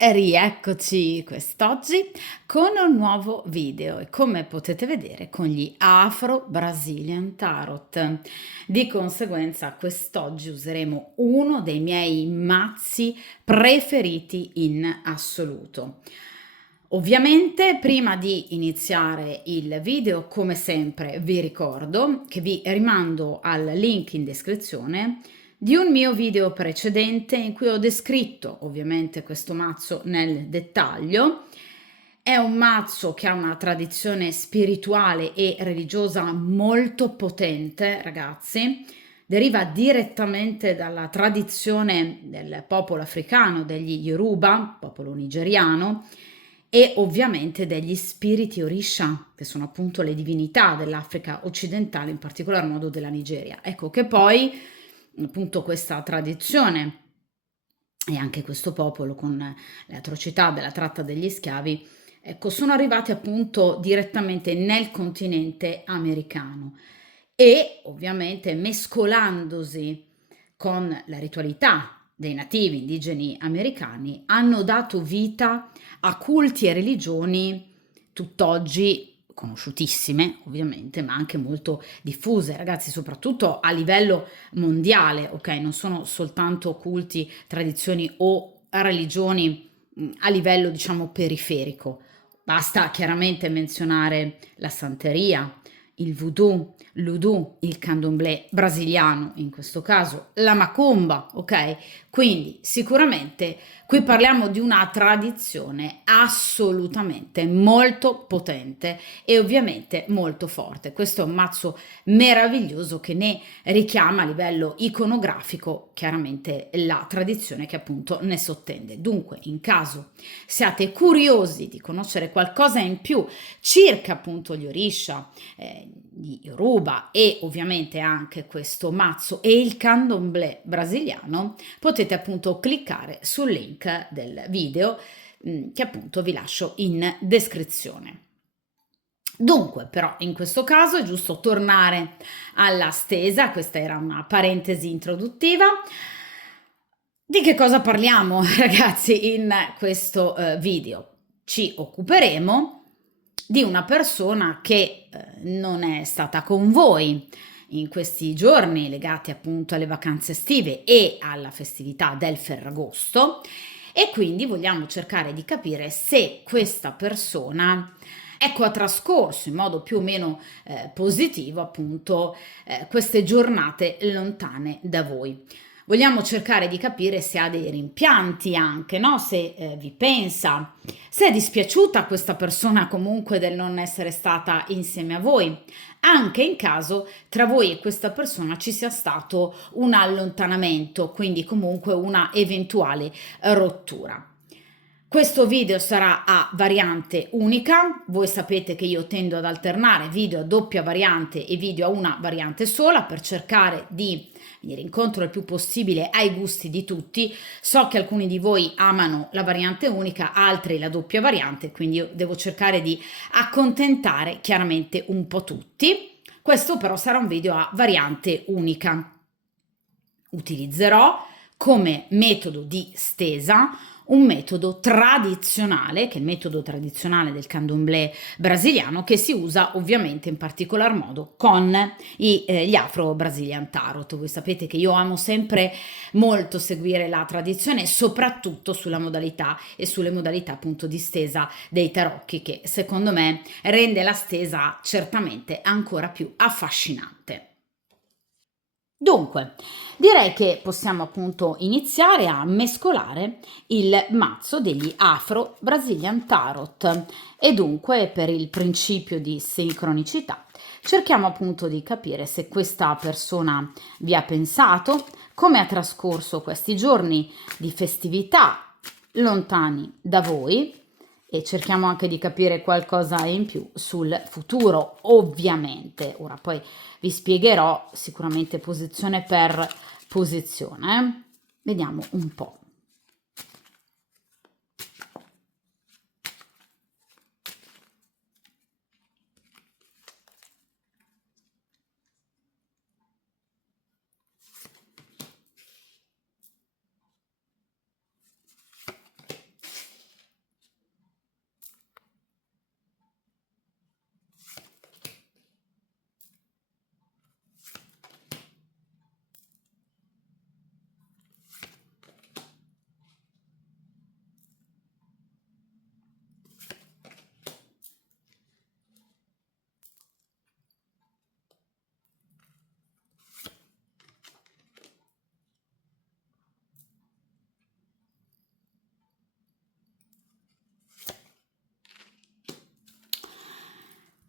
E rieccoci quest'oggi con un nuovo video e come potete vedere con gli Afro Brazilian Tarot. Di conseguenza quest'oggi useremo uno dei miei mazzi preferiti in assoluto. Ovviamente prima di iniziare il video, come sempre, vi ricordo che vi rimando al link in descrizione di un mio video precedente in cui ho descritto ovviamente questo mazzo nel dettaglio. È un mazzo che ha una tradizione spirituale e religiosa molto potente, ragazzi. Deriva direttamente dalla tradizione del popolo africano, degli Yoruba, popolo nigeriano, e ovviamente degli spiriti Orisha, che sono appunto le divinità dell'Africa occidentale, in particolar modo della Nigeria. Ecco che poi appunto questa tradizione e anche questo popolo con le atrocità della tratta degli schiavi, ecco, sono arrivati appunto direttamente nel continente americano e ovviamente mescolandosi con la ritualità dei nativi indigeni americani hanno dato vita a culti e religioni tutt'oggi conosciutissime ovviamente, ma anche molto diffuse, ragazzi, soprattutto a livello mondiale, ok? Non sono soltanto culti, tradizioni o religioni a livello, diciamo, periferico. Basta chiaramente menzionare la santeria, il voodoo, l'udu, il candomblé brasiliano, in questo caso la macumba, ok? Quindi sicuramente qui parliamo di una tradizione assolutamente molto potente e ovviamente molto forte. Questo è un mazzo meraviglioso che ne richiama a livello iconografico chiaramente la tradizione che appunto ne sottende. Dunque, in caso siate curiosi di conoscere qualcosa in più circa appunto gli Orisha, gli Yoruba e ovviamente anche questo mazzo e il candomblé brasiliano, potete appunto cliccare sul link del video che appunto vi lascio in descrizione. Dunque, però, in questo caso è giusto tornare alla stesa, questa era una parentesi introduttiva. Di che cosa parliamo, ragazzi, in questo video? Ci occuperemo di una persona che non è stata con voi in questi giorni legati appunto alle vacanze estive e alla festività del Ferragosto e quindi vogliamo cercare di capire se questa persona ecco ha trascorso in modo più o meno positivo appunto queste giornate lontane da voi. Vogliamo cercare di capire se ha dei rimpianti anche, no? Se vi pensa, se è dispiaciuta questa persona comunque del non essere stata insieme a voi, anche in caso tra voi e questa persona ci sia stato un allontanamento, quindi comunque una eventuale rottura. Questo video sarà a variante unica, voi sapete che io tendo ad alternare video a doppia variante e video a una variante sola per cercare di venire incontro il più possibile ai gusti di tutti. So che alcuni di voi amano la variante unica, altri la doppia variante, quindi io devo cercare di accontentare chiaramente un po' tutti. Questo però sarà un video a variante unica. Utilizzerò come metodo di stesa un metodo tradizionale, che è il metodo tradizionale del candomblé brasiliano, che si usa ovviamente in particolar modo con gli Afro Brazilian Tarot. Voi sapete che io amo sempre molto seguire la tradizione, soprattutto sulla modalità e sulle modalità appunto di stesa dei tarocchi, che secondo me rende la stesa certamente ancora più affascinante. Dunque, direi che possiamo appunto iniziare a mescolare il mazzo degli Afro Brazilian Tarot e dunque per il principio di sincronicità cerchiamo appunto di capire se questa persona vi ha pensato, come ha trascorso questi giorni di festività lontani da voi e cerchiamo anche di capire qualcosa in più sul futuro, ovviamente. Ora poi vi spiegherò sicuramente posizione per posizione. Vediamo un po'.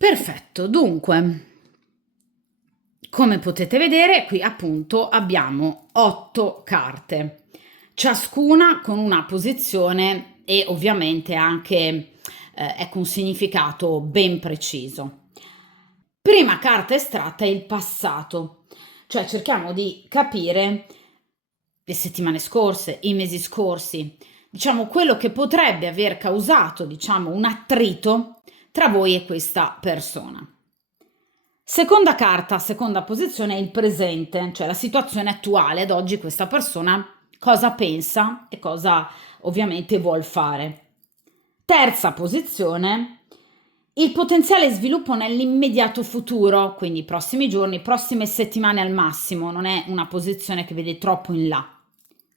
Perfetto, dunque, come potete vedere, qui appunto abbiamo 8 carte, ciascuna con una posizione e ovviamente anche ecco, un significato ben preciso. Prima carta estratta è il passato, cioè cerchiamo di capire le settimane scorse, i mesi scorsi, diciamo quello che potrebbe aver causato, diciamo, un attrito tra voi e questa persona. Seconda carta, seconda posizione è il presente, cioè la situazione attuale. Ad oggi questa persona cosa pensa e cosa ovviamente vuol fare. Terza posizione, il potenziale sviluppo nell'immediato futuro, quindi prossimi giorni, prossime settimane al massimo, non è una posizione che vede troppo in là.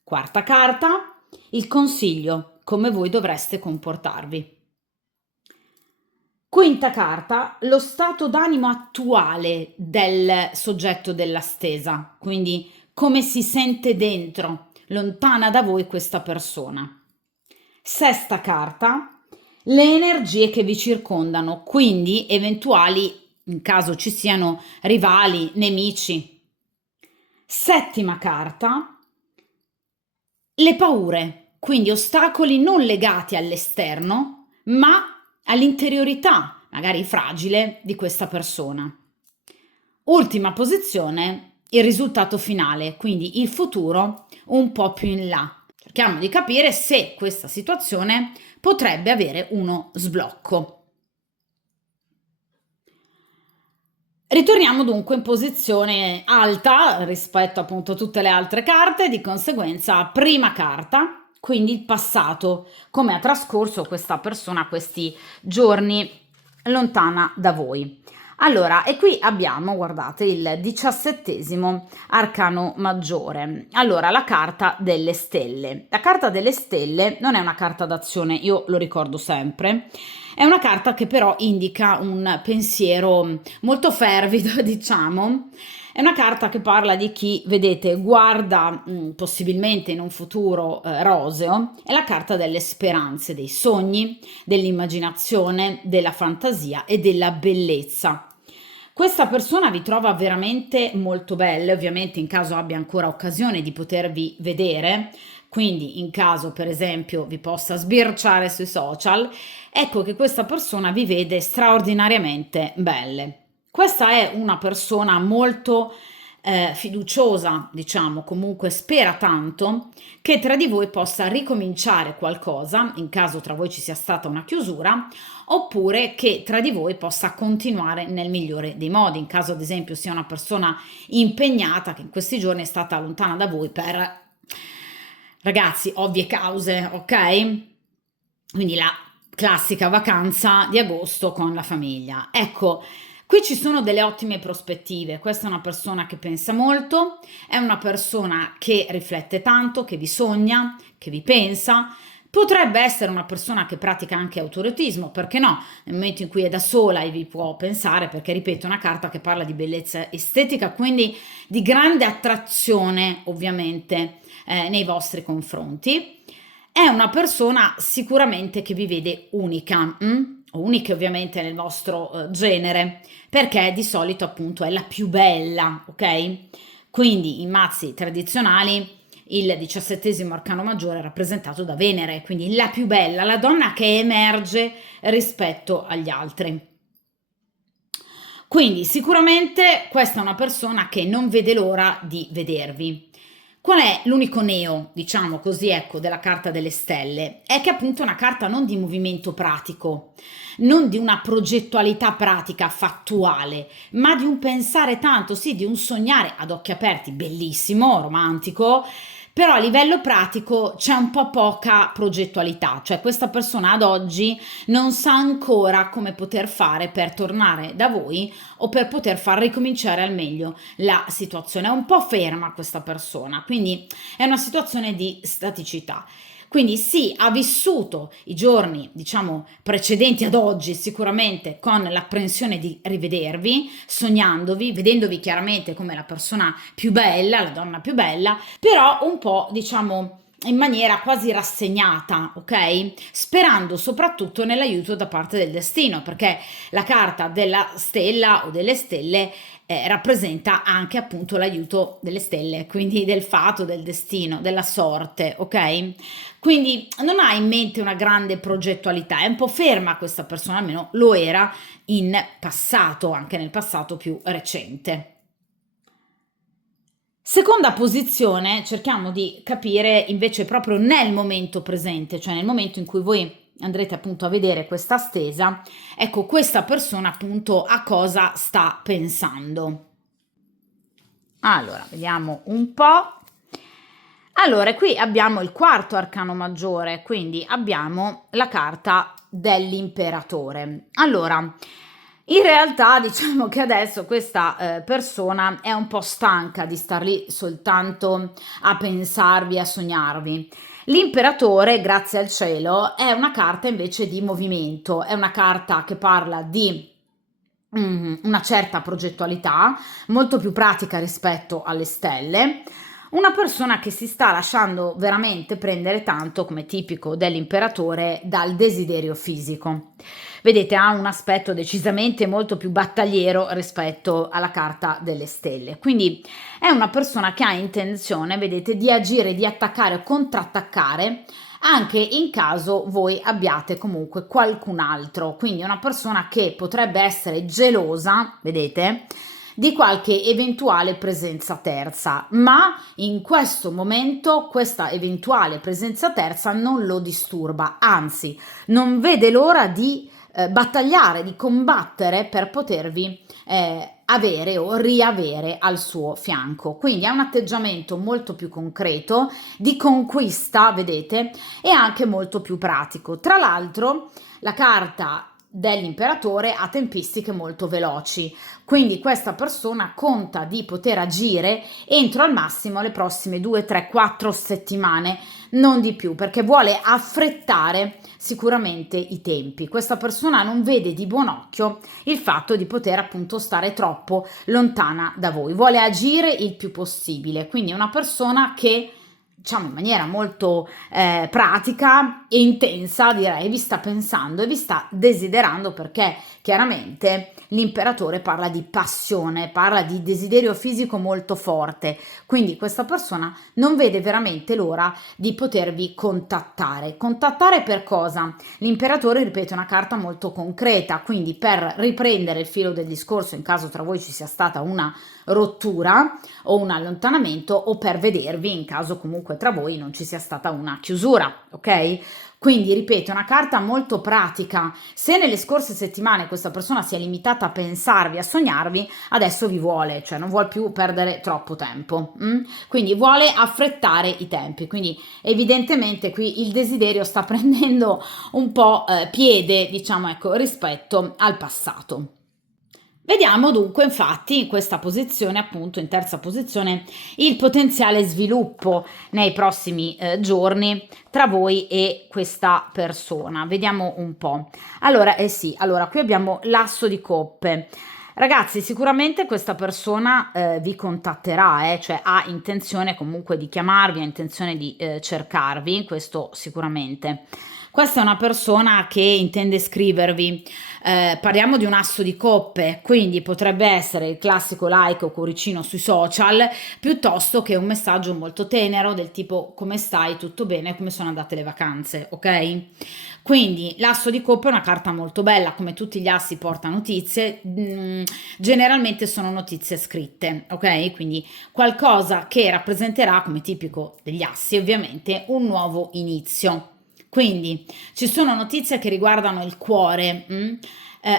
Quarta carta, il consiglio, come voi dovreste comportarvi. Quinta carta, lo stato d'animo attuale del soggetto della stesa, quindi come si sente dentro, lontana da voi questa persona. Sesta carta, le energie che vi circondano, quindi eventuali, in caso ci siano rivali, nemici. Settima carta, le paure, quindi ostacoli non legati all'esterno, ma all'interiorità, magari fragile, di questa persona. Ultima posizione, il risultato finale, quindi il futuro un po' più in là. Cerchiamo di capire se questa situazione potrebbe avere uno sblocco. Ritorniamo dunque in posizione alta rispetto appunto a tutte le altre carte, di conseguenza prima carta, quindi il passato, come ha trascorso questa persona questi giorni lontana da voi. Allora, e qui abbiamo, guardate, il 17° arcano maggiore. Allora, la carta delle stelle. La carta delle stelle non è una carta d'azione, io lo ricordo sempre. È una carta che però indica un pensiero molto fervido, diciamo. È una carta che parla di chi, vedete, guarda possibilmente in un futuro roseo. È la carta delle speranze, dei sogni, dell'immaginazione, della fantasia e della bellezza. Questa persona vi trova veramente molto belle, ovviamente in caso abbia ancora occasione di potervi vedere, quindi in caso per esempio vi possa sbirciare sui social, ecco che questa persona vi vede straordinariamente belle. Questa è una persona molto fiduciosa, diciamo, comunque spera tanto che tra di voi possa ricominciare qualcosa, in caso tra voi ci sia stata una chiusura, oppure che tra di voi possa continuare nel migliore dei modi, in caso ad esempio sia una persona impegnata che in questi giorni è stata lontana da voi per, ragazzi, ovvie cause, ok? Quindi la classica vacanza di agosto con la famiglia. Ecco, qui ci sono delle ottime prospettive. Questa è una persona che pensa molto, è una persona che riflette tanto, che vi sogna, che vi pensa. Potrebbe essere una persona che pratica anche autoerotismo, perché no? Nel momento in cui è da sola e vi può pensare, perché ripeto, è una carta che parla di bellezza estetica, quindi di grande attrazione, ovviamente, nei vostri confronti. È una persona sicuramente che vi vede unica, o uniche ovviamente nel vostro genere, perché di solito appunto è la più bella, ok? Quindi in mazzi tradizionali il 17° arcano maggiore è rappresentato da Venere, quindi la più bella, la donna che emerge rispetto agli altri. Quindi sicuramente questa è una persona che non vede l'ora di vedervi. Qual è l'unico neo, diciamo così, ecco, della carta delle stelle? È che appunto è una carta non di movimento pratico, non di una progettualità pratica, fattuale, ma di un pensare tanto, sì, di un sognare ad occhi aperti, bellissimo, romantico, però a livello pratico c'è un po' poca progettualità, cioè questa persona ad oggi non sa ancora come poter fare per tornare da voi o per poter far ricominciare al meglio la situazione. È un po' ferma questa persona, quindi è una situazione di staticità. Quindi sì, ha vissuto i giorni, diciamo, precedenti ad oggi sicuramente con l'apprensione di rivedervi, sognandovi, vedendovi chiaramente come la persona più bella, la donna più bella, però un po', diciamo, in maniera quasi rassegnata, ok? Sperando soprattutto nell'aiuto da parte del destino, perché la carta della stella o delle stelle rappresenta anche appunto l'aiuto delle stelle, quindi del fato, del destino, della sorte, ok? Quindi non ha in mente una grande progettualità, è un po' ferma questa persona, almeno lo era in passato, anche nel passato più recente. Seconda posizione, cerchiamo di capire invece proprio nel momento presente, cioè nel momento in cui voi andrete appunto a vedere questa stesa, ecco questa persona appunto a cosa sta pensando. Allora, vediamo un po'. Allora, qui abbiamo il quarto arcano maggiore, quindi abbiamo la carta dell'imperatore. Allora, in realtà diciamo che adesso questa persona è un po' stanca di star lì soltanto a pensarvi, a sognarvi. L'imperatore, grazie al cielo, è una carta invece di movimento, è una carta che parla di una certa progettualità, molto più pratica rispetto alle stelle, una persona che si sta lasciando veramente prendere tanto, come tipico dell'imperatore, dal desiderio fisico. Vedete, ha un aspetto decisamente molto più battagliero rispetto alla carta delle stelle. Quindi è una persona che ha intenzione, vedete, di agire, di attaccare o contrattaccare anche in caso voi abbiate comunque qualcun altro, quindi una persona che potrebbe essere gelosa, vedete, di qualche eventuale presenza terza, ma in questo momento questa eventuale presenza terza non lo disturba, anzi non vede l'ora di battagliare, di combattere per potervi avere o riavere al suo fianco. Quindi è un atteggiamento molto più concreto, di conquista, vedete, e anche molto più pratico. Tra l'altro, la carta dell'imperatore ha tempistiche molto veloci, quindi questa persona conta di poter agire entro al massimo le prossime 2, 3, 4 settimane, non di più, perché vuole affrettare sicuramente i tempi. Questa persona non vede di buon occhio il fatto di poter appunto stare troppo lontana da voi, vuole agire il più possibile, quindi è una persona che diciamo in maniera molto pratica e intensa, direi, vi sta pensando e vi sta desiderando, perché chiaramente l'imperatore parla di passione, parla di desiderio fisico molto forte, quindi questa persona non vede veramente l'ora di potervi contattare. Contattare per cosa? L'imperatore, ripeto, è una carta molto concreta, quindi per riprendere il filo del discorso in caso tra voi ci sia stata una rottura o un allontanamento, o per vedervi in caso comunque tra voi non ci sia stata una chiusura, ok? Quindi ripeto, è una carta molto pratica. Se nelle scorse settimane questa persona si è limitata a pensarvi, a sognarvi, adesso vi vuole, cioè non vuole più perdere troppo tempo. Quindi vuole affrettare i tempi. Quindi evidentemente qui il desiderio sta prendendo un po' piede, diciamo, ecco, rispetto al passato. Vediamo dunque infatti in questa posizione, appunto in terza posizione, il potenziale sviluppo nei prossimi giorni tra voi e questa persona. Vediamo un po'. Allora, sì, allora qui abbiamo l'asso di coppe. Ragazzi, sicuramente questa persona vi contatterà, cioè ha intenzione comunque di chiamarvi, ha intenzione di cercarvi, questo sicuramente. Questa è una persona che intende scrivervi. Parliamo di un asso di coppe, quindi potrebbe essere il classico like o cuoricino sui social, piuttosto che un messaggio molto tenero del tipo: come stai, tutto bene, come sono andate le vacanze, ok? Quindi l'asso di coppe è una carta molto bella, come tutti gli assi porta notizie, generalmente sono notizie scritte, ok? Quindi qualcosa che rappresenterà, come tipico degli assi, ovviamente un nuovo inizio. Quindi ci sono notizie che riguardano il cuore,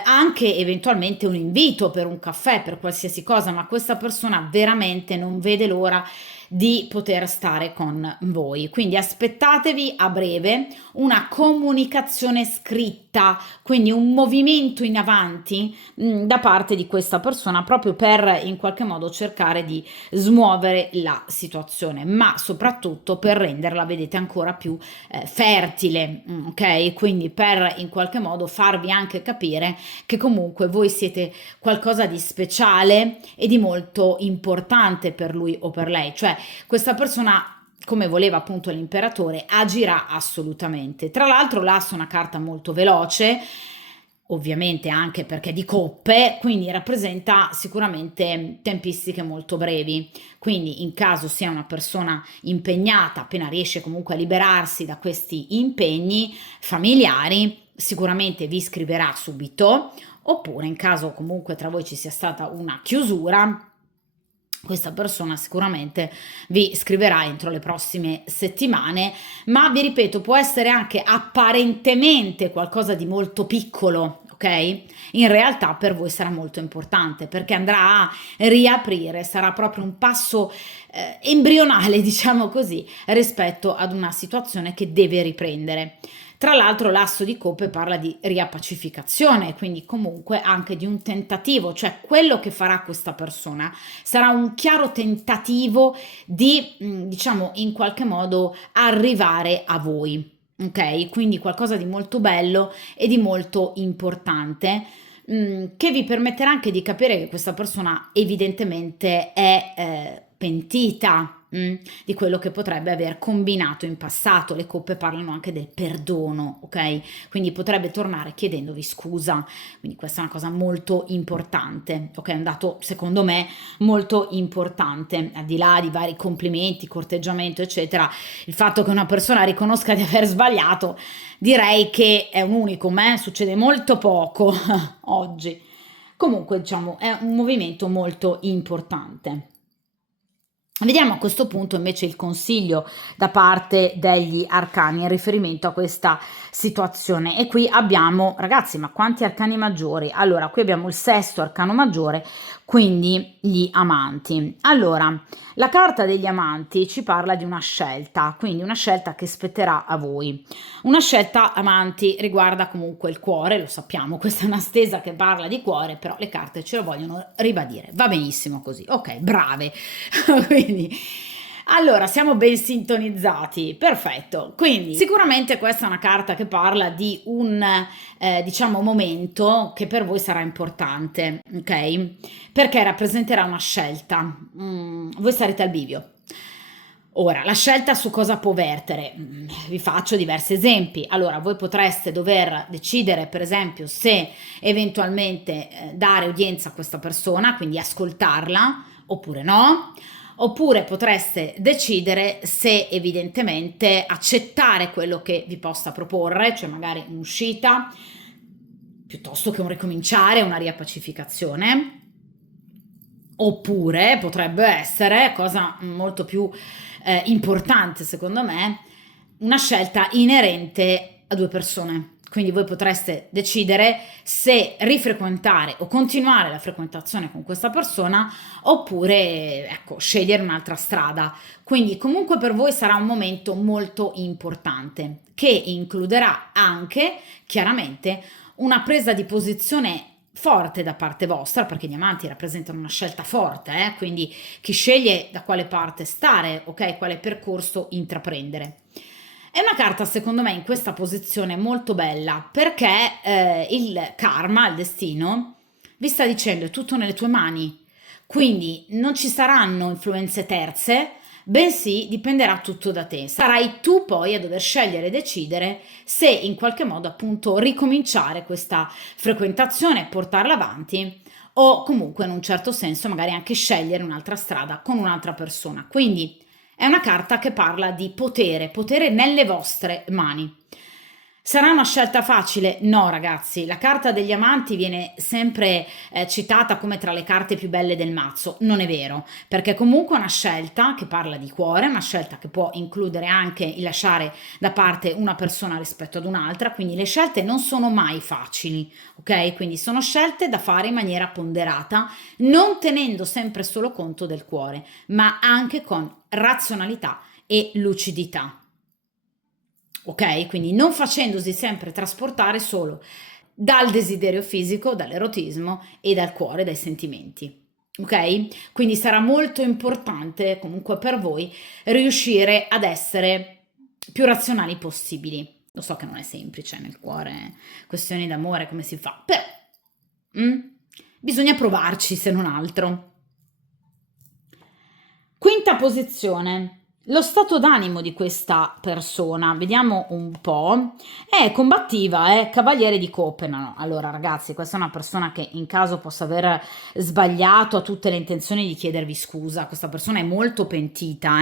anche eventualmente un invito per un caffè, per qualsiasi cosa, ma questa persona veramente non vede l'ora di poter stare con voi. Quindi aspettatevi a breve una comunicazione scritta, quindi un movimento in avanti da parte di questa persona, proprio per in qualche modo cercare di smuovere la situazione, ma soprattutto per renderla, vedete, ancora più fertile, ok? Quindi per in qualche modo farvi anche capire che comunque voi siete qualcosa di speciale e di molto importante per lui o per lei, cioè questa persona come voleva appunto l'imperatore, agirà assolutamente. Tra l'altro l'asso è una carta molto veloce, ovviamente anche perché è di coppe, quindi rappresenta sicuramente tempistiche molto brevi. Quindi in caso sia una persona impegnata, appena riesce comunque a liberarsi da questi impegni familiari, sicuramente vi scriverà subito, oppure in caso comunque tra voi ci sia stata una chiusura, questa persona sicuramente vi scriverà entro le prossime settimane, ma vi ripeto, può essere anche apparentemente qualcosa di molto piccolo, ok? In realtà per voi sarà molto importante perché andrà a riaprire, sarà proprio un passo embrionale, diciamo così, rispetto ad una situazione che deve riprendere. Tra l'altro l'asso di coppe parla di riappacificazione, quindi comunque anche di un tentativo, cioè quello che farà questa persona sarà un chiaro tentativo di, diciamo, in qualche modo arrivare a voi. Ok? Quindi qualcosa di molto bello e di molto importante, che vi permetterà anche di capire che questa persona evidentemente è pentita, di quello che potrebbe aver combinato in passato. Le coppe parlano anche del perdono, ok? Quindi potrebbe tornare chiedendovi scusa. Quindi questa è una cosa molto importante, ok? È un dato secondo me molto importante, al di là di vari complimenti, corteggiamento, eccetera. Il fatto che una persona riconosca di aver sbagliato, direi che è un unicum, succede molto poco oggi. Comunque, diciamo, è un movimento molto importante. Vediamo a questo punto invece il consiglio da parte degli arcani in riferimento a questa situazione. E qui abbiamo, ragazzi, ma quanti arcani maggiori? Allora, qui abbiamo il sesto arcano maggiore, quindi gli amanti. Allora, la carta degli amanti ci parla di una scelta, quindi una scelta che spetterà a voi. Una scelta, amanti, riguarda comunque il cuore, lo sappiamo, questa è una stesa che parla di cuore, però le carte ce lo vogliono ribadire. Va benissimo così, ok, brave. Quindi, allora, siamo ben sintonizzati, perfetto. Quindi, sicuramente questa è una carta che parla di un, diciamo, momento che per voi sarà importante, ok? Perché rappresenterà una scelta. Voi sarete al bivio. Ora, la scelta su cosa può vertere? Vi faccio diversi esempi. Allora, voi potreste dover decidere, per esempio, se eventualmente dare udienza a questa persona, quindi ascoltarla, oppure no. Oppure potreste decidere se evidentemente accettare quello che vi possa proporre, cioè magari un'uscita, piuttosto che un ricominciare, una riappacificazione. Oppure potrebbe essere, cosa molto più importante secondo me, una scelta inerente a due persone. Quindi voi potreste decidere se rifrequentare o continuare la frequentazione con questa persona oppure, ecco, scegliere un'altra strada. Quindi comunque per voi sarà un momento molto importante che includerà anche chiaramente una presa di posizione forte da parte vostra, perché gli amanti rappresentano una scelta forte, quindi chi sceglie da quale parte stare, ok, quale percorso intraprendere. È una carta, secondo me, in questa posizione molto bella perché il karma, il destino, vi sta dicendo è tutto nelle tue mani. Quindi non ci saranno influenze terze, bensì dipenderà tutto da te. Sarai tu poi a dover scegliere e decidere se in qualche modo appunto ricominciare questa frequentazione, portarla avanti o comunque in un certo senso magari anche scegliere un'altra strada con un'altra persona. Quindi è una carta che parla di potere, potere nelle vostre mani. Sarà una scelta facile? No, ragazzi, la carta degli amanti viene sempre citata come tra le carte più belle del mazzo. Non è vero, perché comunque è una scelta che parla di cuore, una scelta che può includere anche il lasciare da parte una persona rispetto ad un'altra, quindi le scelte non sono mai facili, ok? Quindi sono scelte da fare in maniera ponderata, non tenendo sempre solo conto del cuore, ma anche con razionalità e lucidità. Ok? Quindi non facendosi sempre trasportare solo dal desiderio fisico, dall'erotismo e dal cuore, dai sentimenti. Ok? Quindi sarà molto importante comunque per voi riuscire ad essere più razionali possibili. Lo so che non è semplice nel cuore, questioni d'amore, come si fa, però mm, bisogna provarci se non altro. Quinta posizione. Lo stato d'animo di questa persona, vediamo un po', è combattiva, è cavaliere di coppe. No, no, allora ragazzi, questa è una persona che in caso possa aver sbagliato ha tutte le intenzioni di chiedervi scusa, questa persona è molto pentita,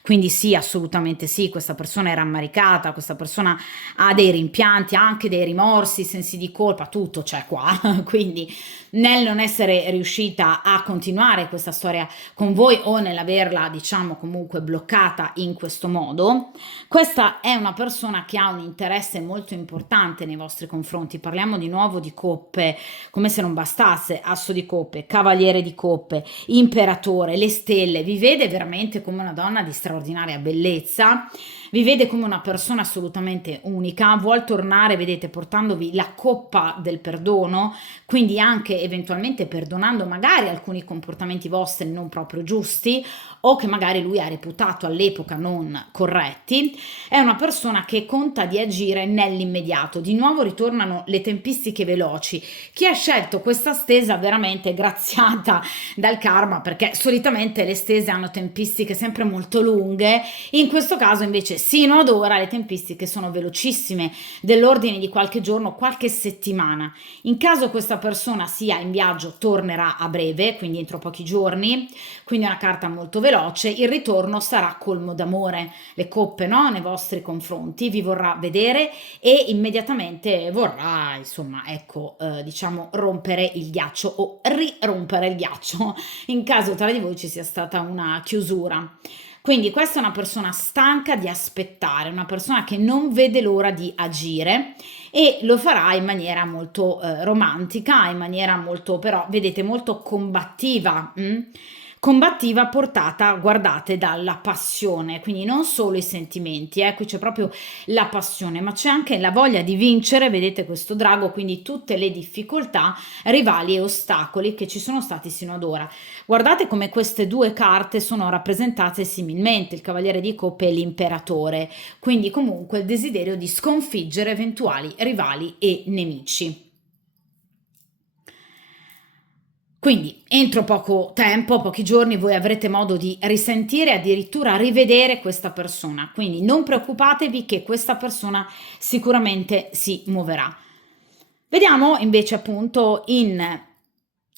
quindi sì, assolutamente sì, questa persona è rammaricata, questa persona ha dei rimpianti, ha anche dei rimorsi, sensi di colpa, tutto c'è qua, quindi nel non essere riuscita a continuare questa storia con voi o nell'averla, diciamo, comunque bloccata in questo modo, questa è una persona che ha un interesse molto importante nei vostri confronti. Parliamo di nuovo di coppe, come se non bastasse, asso di coppe, cavaliere di coppe, imperatore, le stelle, vi vede veramente come una donna di straordinaria bellezza, vi vede come una persona assolutamente unica, vuol tornare, vedete, portandovi la coppa del perdono, quindi anche eventualmente perdonando magari alcuni comportamenti vostri non proprio giusti o che magari lui ha reputato all'epoca non corretti. È una persona che conta di agire nell'immediato. Di nuovo ritornano le tempistiche veloci. Chi ha scelto questa stesa veramente graziata dal karma, perché solitamente le stese hanno tempistiche sempre molto lunghe, in questo caso invece sino ad ora le tempistiche sono velocissime, dell'ordine di qualche giorno, qualche settimana. In caso questa persona sia in viaggio, tornerà a breve, quindi entro pochi giorni, quindi è una carta molto veloce. Il ritorno sarà colmo d'amore, le coppe, no? Nei vostri confronti, vi vorrà vedere e immediatamente vorrà, insomma, ecco, diciamo, rompere il ghiaccio o rirompere il ghiaccio in caso tra di voi ci sia stata una chiusura. Quindi questa è una persona stanca di aspettare, una persona che non vede l'ora di agire e lo farà in maniera molto romantica, in maniera molto però, vedete, molto combattiva. Combattiva portata, guardate, dalla passione, quindi non solo i sentimenti, qui c'è proprio la passione, ma c'è anche la voglia di vincere, vedete questo drago, quindi tutte le difficoltà, rivali e ostacoli che ci sono stati sino ad ora. Guardate come queste due carte sono rappresentate similmente, il Cavaliere di Coppe e l'Imperatore, quindi comunque il desiderio di sconfiggere eventuali rivali e nemici. Quindi entro poco tempo, pochi giorni, voi avrete modo di risentire, addirittura rivedere questa persona. Quindi non preoccupatevi che questa persona sicuramente si muoverà. Vediamo invece appunto in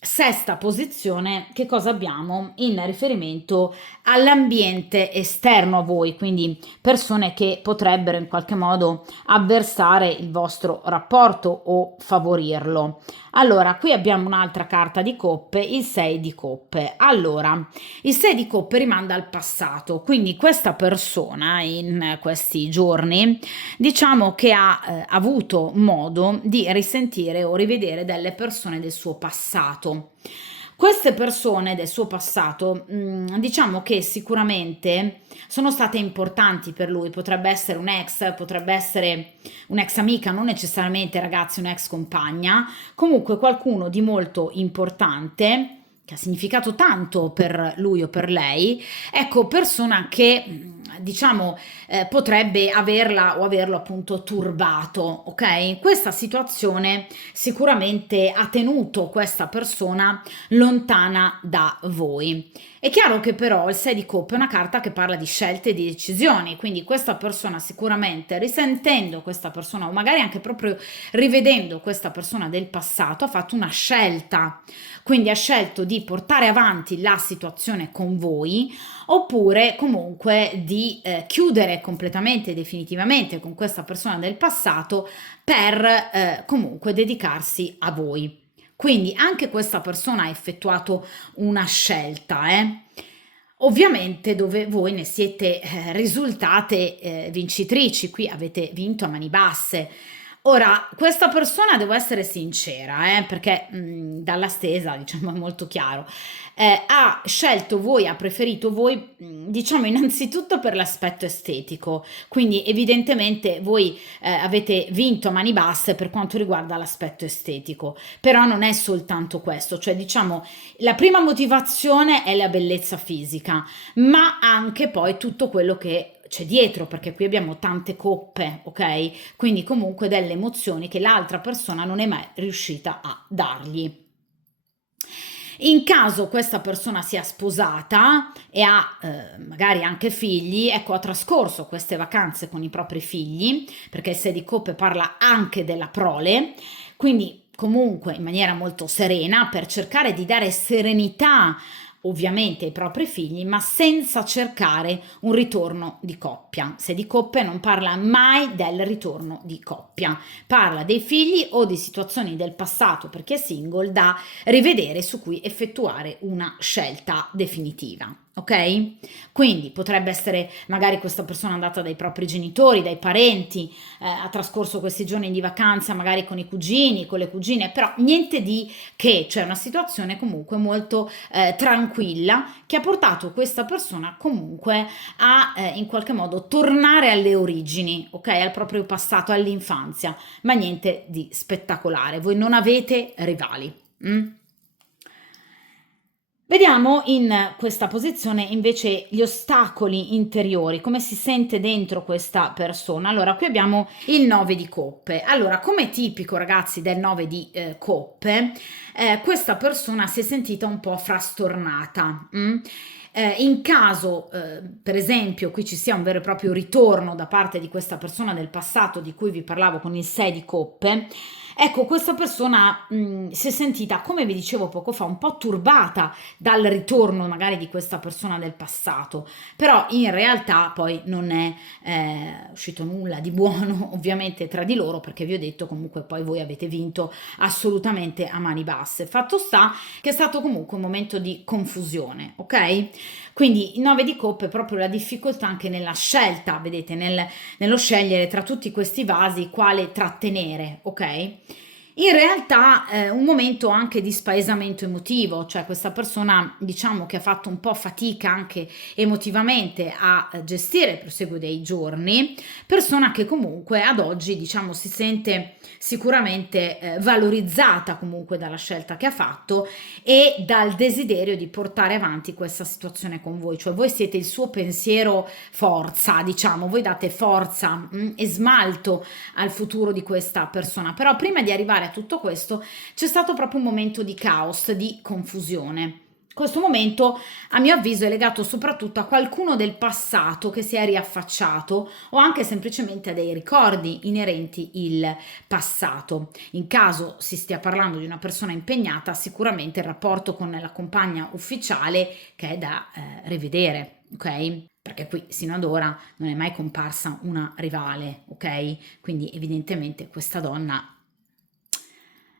sesta posizione che cosa abbiamo in riferimento all'ambiente esterno a voi, quindi persone che potrebbero in qualche modo avversare il vostro rapporto o favorirlo. Allora, qui abbiamo un'altra carta di coppe, il 6 di coppe. Allora, il 6 di coppe rimanda al passato, quindi questa persona in questi giorni diciamo che ha avuto modo di risentire o rivedere delle persone del suo passato. Queste persone del suo passato, diciamo che sicuramente sono state importanti per lui, potrebbe essere un ex, potrebbe essere un'ex amica, non necessariamente ragazzi, un'ex compagna, comunque qualcuno di molto importante che ha significato tanto per lui o per lei, ecco, persona che diciamo potrebbe averla o averlo appunto turbato, ok? Questa situazione sicuramente ha tenuto questa persona lontana da voi. È chiaro che però il 6 di coppe è una carta che parla di scelte e di decisioni, quindi questa persona sicuramente risentendo questa persona o magari anche proprio rivedendo questa persona del passato ha fatto una scelta, quindi ha scelto di portare avanti la situazione con voi oppure comunque di chiudere completamente e definitivamente con questa persona del passato per comunque dedicarsi a voi. Quindi anche questa persona ha effettuato una scelta, ovviamente dove voi ne siete risultate vincitrici, qui avete vinto a mani basse. Ora, questa persona, devo essere sincera, perché dalla stesa, diciamo, è molto chiaro, ha scelto voi, ha preferito voi, diciamo, innanzitutto per l'aspetto estetico, quindi evidentemente voi avete vinto a mani basse per quanto riguarda l'aspetto estetico, però non è soltanto questo, cioè diciamo, la prima motivazione è la bellezza fisica, ma anche poi tutto quello che c'è dietro, perché qui abbiamo tante coppe, ok? Quindi comunque delle emozioni che l'altra persona non è mai riuscita a dargli. In caso questa persona sia sposata e ha magari anche figli, ecco, ha trascorso queste vacanze con i propri figli, perché il 6 di coppe parla anche della prole, quindi comunque in maniera molto serena per cercare di dare serenità ovviamente ai propri figli, ma senza cercare un ritorno di coppia. Se di coppe non parla mai del ritorno di coppia, parla dei figli o di situazioni del passato per chi è single da rivedere, su cui effettuare una scelta definitiva. Ok? Quindi potrebbe essere magari questa persona andata dai propri genitori, dai parenti, ha trascorso questi giorni di vacanza magari con i cugini, con le cugine, però niente di che, cioè una situazione comunque molto tranquilla che ha portato questa persona comunque a in qualche modo tornare alle origini, ok? Al proprio passato, all'infanzia, ma niente di spettacolare. Voi non avete rivali. Mm? Vediamo in questa posizione invece gli ostacoli interiori, come si sente dentro questa persona. Allora, qui abbiamo il 9 di coppe. Allora, come tipico, ragazzi, del 9 di coppe, questa persona si è sentita un po' frastornata. In caso, per esempio, qui ci sia un vero e proprio ritorno da parte di questa persona del passato di cui vi parlavo con il 6 di coppe, ecco, questa persona si è sentita, come vi dicevo poco fa, un po' turbata dal ritorno magari di questa persona del passato, però in realtà poi non è uscito nulla di buono ovviamente tra di loro, perché vi ho detto comunque poi voi avete vinto assolutamente a mani basse. Fatto sta che è stato comunque un momento di confusione, ok? Quindi il 9 di coppe è proprio la difficoltà anche nella scelta, vedete, nello scegliere tra tutti questi vasi quale trattenere, ok? In realtà un momento anche di spaesamento emotivo, cioè questa persona diciamo che ha fatto un po' fatica anche emotivamente a gestire il proseguo dei giorni, persona che comunque ad oggi diciamo si sente sicuramente valorizzata comunque dalla scelta che ha fatto e dal desiderio di portare avanti questa situazione con voi, cioè voi siete il suo pensiero forza, diciamo, voi date forza e smalto al futuro di questa persona. Però prima di arrivare a tutto questo c'è stato proprio un momento di caos, di confusione. Questo momento, a mio avviso, è legato soprattutto a qualcuno del passato che si è riaffacciato o anche semplicemente a dei ricordi inerenti il passato. In caso si stia parlando di una persona impegnata, sicuramente il rapporto con la compagna ufficiale che è da rivedere, ok? Perché qui sino ad ora non è mai comparsa una rivale, ok? Quindi evidentemente questa donna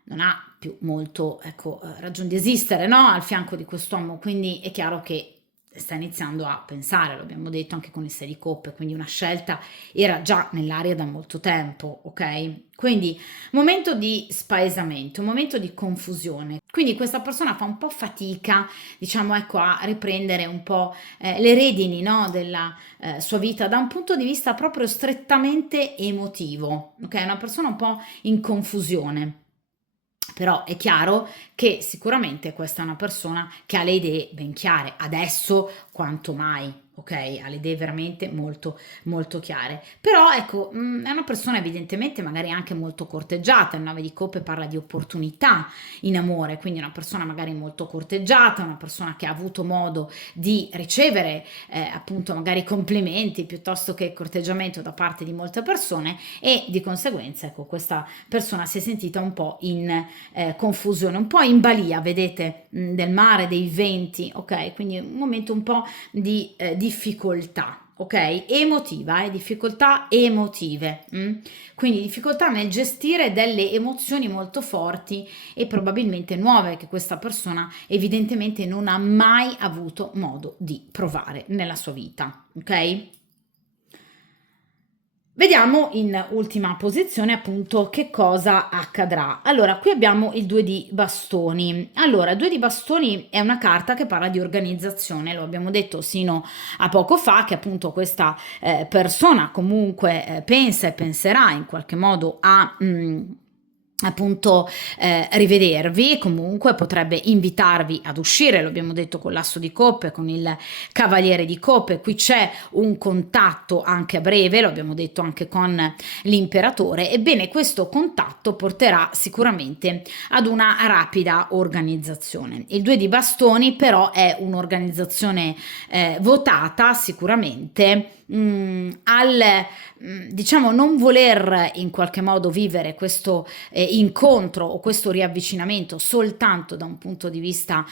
non ha più molto, ecco, ragione di esistere, no? Al fianco di quest'uomo, quindi è chiaro che sta iniziando a pensare, lo abbiamo detto anche con il 6 di coppe, quindi una scelta era già nell'aria da molto tempo, ok? Quindi momento di spaesamento, momento di confusione. Quindi questa persona fa un po' fatica, diciamo, ecco, a riprendere un po' le redini, no, della sua vita da un punto di vista proprio strettamente emotivo, ok? È una persona un po' in confusione. Però è chiaro che sicuramente questa è una persona che ha le idee ben chiare, adesso quanto mai, ok? Ha le idee veramente molto, molto chiare. Però ecco, è una persona evidentemente magari anche molto corteggiata, il 9 di coppe parla di opportunità in amore, quindi una persona magari molto corteggiata, una persona che ha avuto modo di ricevere appunto magari complimenti piuttosto che corteggiamento da parte di molte persone e di conseguenza ecco questa persona si è sentita un po' in confusione, un po' in balia, vedete, del mare, dei venti, ok? Quindi un momento un po' di difficoltà. Ok, emotiva, difficoltà emotive, quindi difficoltà nel gestire delle emozioni molto forti e probabilmente nuove che questa persona evidentemente non ha mai avuto modo di provare nella sua vita, ok? Vediamo in ultima posizione appunto che cosa accadrà. Allora, qui abbiamo il 2 di bastoni. Allora, il 2 di bastoni è una carta che parla di organizzazione, lo abbiamo detto sino a poco fa, che appunto questa persona comunque pensa e penserà in qualche modo a appunto rivedervi, comunque potrebbe invitarvi ad uscire, lo abbiamo detto con l'asso di coppe, con il cavaliere di coppe, qui c'è un contatto anche a breve, lo abbiamo detto anche con l'imperatore. Ebbene, questo contatto porterà sicuramente ad una rapida organizzazione. Il 2 di bastoni però è un'organizzazione votata sicuramente al diciamo non voler in qualche modo vivere questo incontro o questo riavvicinamento soltanto da un punto di vista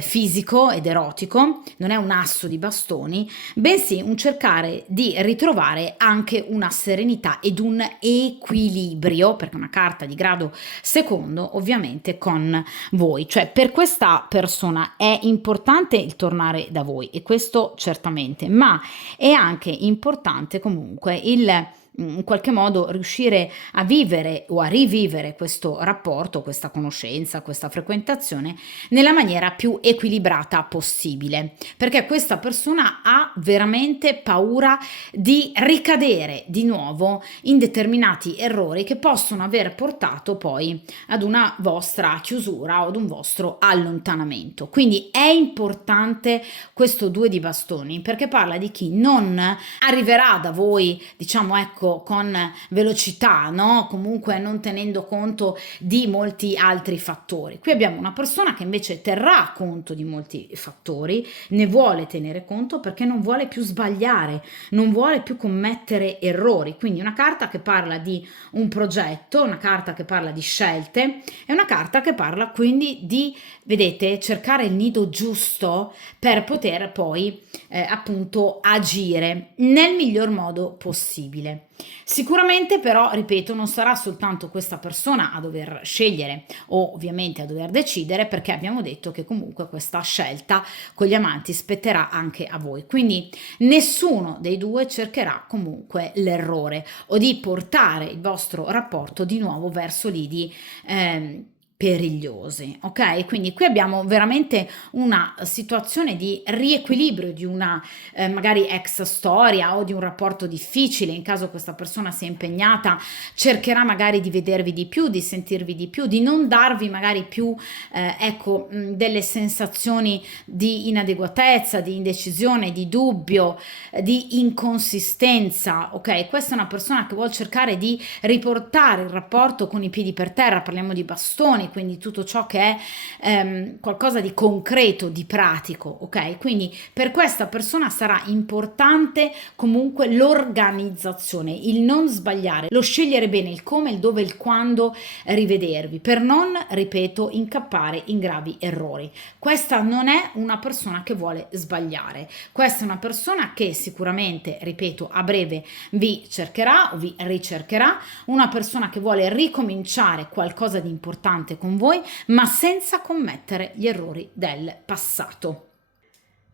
fisico ed erotico, non è un asso di bastoni, bensì un cercare di ritrovare anche una serenità ed un equilibrio, perché è una carta di grado secondo, ovviamente con voi. Cioè, per questa persona è importante il tornare da voi, e questo certamente, ma è anche importante comunque il in qualche modo riuscire a vivere o a rivivere questo rapporto, questa conoscenza, questa frequentazione nella maniera più equilibrata possibile, perché questa persona ha veramente paura di ricadere di nuovo in determinati errori che possono aver portato poi ad una vostra chiusura o ad un vostro allontanamento. Quindi è importante questo 2 di bastoni, perché parla di chi non arriverà da voi, diciamo, ecco, con velocità, no? Comunque non tenendo conto di molti altri fattori. Qui abbiamo una persona che invece terrà conto di molti fattori, ne vuole tenere conto perché non vuole più sbagliare, non vuole più commettere errori. Quindi una carta che parla di un progetto, una carta che parla di scelte, è una carta che parla quindi di, vedete, cercare il nido giusto per poter poi appunto agire nel miglior modo possibile. Sicuramente però, ripeto, non sarà soltanto questa persona a dover scegliere o ovviamente a dover decidere, perché abbiamo detto che comunque questa scelta con gli amanti spetterà anche a voi. Quindi nessuno dei due cercherà comunque l'errore o di portare il vostro rapporto di nuovo verso lidi perigliosi, ok? Quindi qui abbiamo veramente una situazione di riequilibrio di una magari ex storia o di un rapporto difficile. In caso questa persona sia impegnata, cercherà magari di vedervi di più, di sentirvi di più, di non darvi magari più ecco delle sensazioni di inadeguatezza, di indecisione, di dubbio, di inconsistenza, ok? Questa è una persona che vuole cercare di riportare il rapporto con i piedi per terra, parliamo di bastoni, quindi tutto ciò che è qualcosa di concreto, di pratico, ok? Quindi per questa persona sarà importante comunque l'organizzazione, il non sbagliare, lo scegliere bene il come, il dove, il quando rivedervi, per non, ripeto, incappare in gravi errori. Questa non è una persona che vuole sbagliare, questa è una persona che sicuramente, ripeto, a breve vi cercherà o vi ricercherà, una persona che vuole ricominciare qualcosa di importante con voi, ma senza commettere gli errori del passato.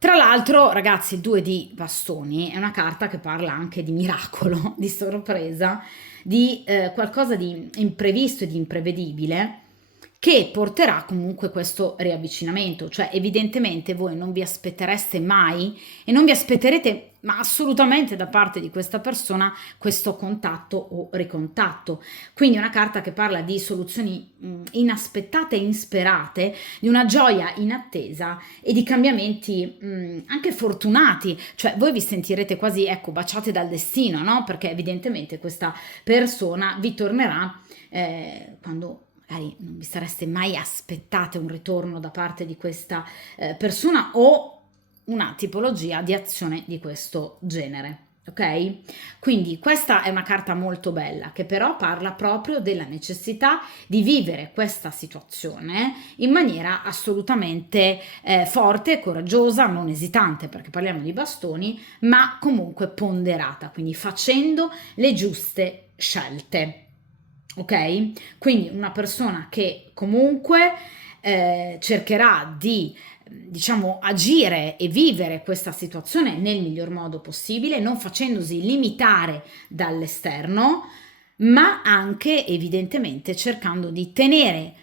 Tra l'altro, ragazzi, il 2 di bastoni è una carta che parla anche di miracolo, di sorpresa, di qualcosa di imprevisto e di imprevedibile che porterà comunque questo riavvicinamento, cioè evidentemente voi non vi aspettereste mai e non vi aspetterete ma assolutamente da parte di questa persona questo contatto o ricontatto. Quindi è una carta che parla di soluzioni inaspettate e insperate, di una gioia inattesa e di cambiamenti anche fortunati, cioè voi vi sentirete quasi, ecco, baciate dal destino, no? Perché evidentemente questa persona vi tornerà quando magari non vi sareste mai aspettate un ritorno da parte di questa persona o una tipologia di azione di questo genere. Ok? Quindi questa è una carta molto bella che però parla proprio della necessità di vivere questa situazione in maniera assolutamente forte, coraggiosa, non esitante, perché parliamo di bastoni, ma comunque ponderata, quindi facendo le giuste scelte. Ok? Quindi una persona che comunque cercherà di diciamo agire e vivere questa situazione nel miglior modo possibile, non facendosi limitare dall'esterno, ma anche evidentemente cercando di tenere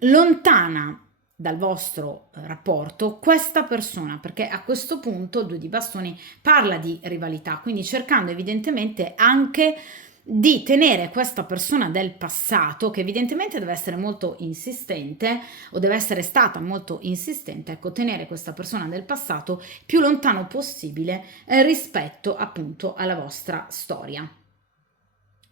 lontana dal vostro rapporto questa persona, perché a questo punto il 2 di bastoni parla di rivalità, quindi cercando evidentemente anche di tenere questa persona del passato, che evidentemente deve essere molto insistente o deve essere stata molto insistente, ecco, tenere questa persona del passato più lontano possibile rispetto appunto alla vostra storia.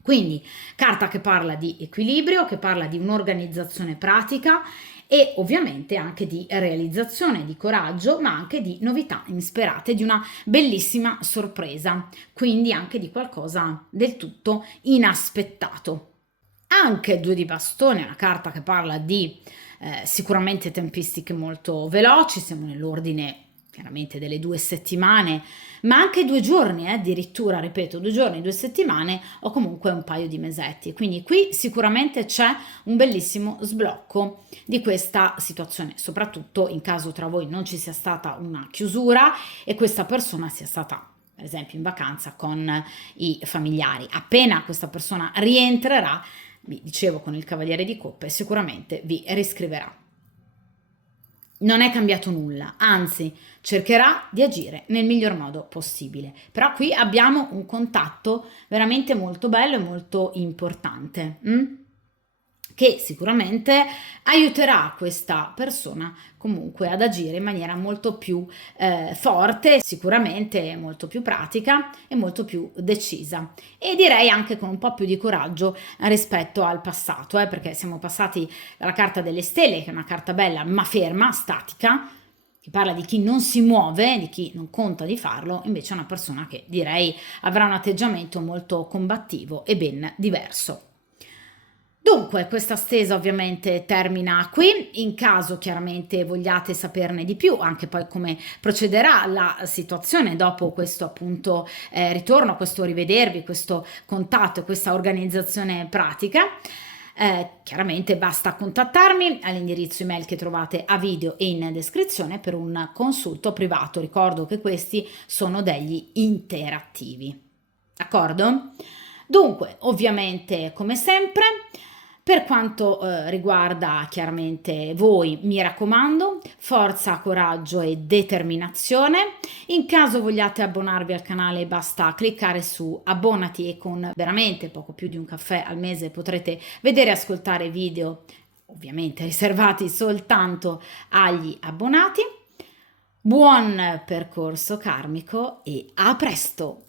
Quindi carta che parla di equilibrio, che parla di un'organizzazione pratica e ovviamente anche di realizzazione, di coraggio, ma anche di novità insperate, di una bellissima sorpresa, quindi anche di qualcosa del tutto inaspettato. Anche 2 di bastone, una carta che parla di sicuramente tempistiche molto veloci, siamo nell'ordine chiaramente delle 2 settimane, ma anche 2 giorni, addirittura, ripeto, 2 giorni, 2 settimane o comunque un paio di mesetti. Quindi qui sicuramente c'è un bellissimo sblocco di questa situazione, soprattutto in caso tra voi non ci sia stata una chiusura e questa persona sia stata per esempio in vacanza con i familiari. Appena questa persona rientrerà, vi dicevo con il Cavaliere di Coppe, sicuramente vi riscriverà. Non è cambiato nulla, anzi cercherà di agire nel miglior modo possibile. Però qui abbiamo un contatto veramente molto bello e molto importante. Che sicuramente aiuterà questa persona comunque ad agire in maniera molto più forte, sicuramente molto più pratica e molto più decisa e direi anche con un po' più di coraggio rispetto al passato, perché siamo passati dalla carta delle stelle, che è una carta bella ma ferma, statica, che parla di chi non si muove, di chi non conta di farlo, invece è una persona che direi avrà un atteggiamento molto combattivo e ben diverso. Dunque, questa stesa ovviamente termina qui, in caso chiaramente vogliate saperne di più, anche poi come procederà la situazione dopo questo appunto ritorno, questo rivedervi, questo contatto, questa organizzazione pratica, chiaramente basta contattarmi all'indirizzo email che trovate a video e in descrizione per un consulto privato. Ricordo che questi sono degli interattivi. D'accordo? Dunque, ovviamente, come sempre, per quanto riguarda chiaramente voi, mi raccomando, forza, coraggio e determinazione. In caso vogliate abbonarvi al canale, basta cliccare su abbonati e con veramente poco più di un caffè al mese potrete vedere e ascoltare video, ovviamente riservati soltanto agli abbonati. Buon percorso karmico e a presto!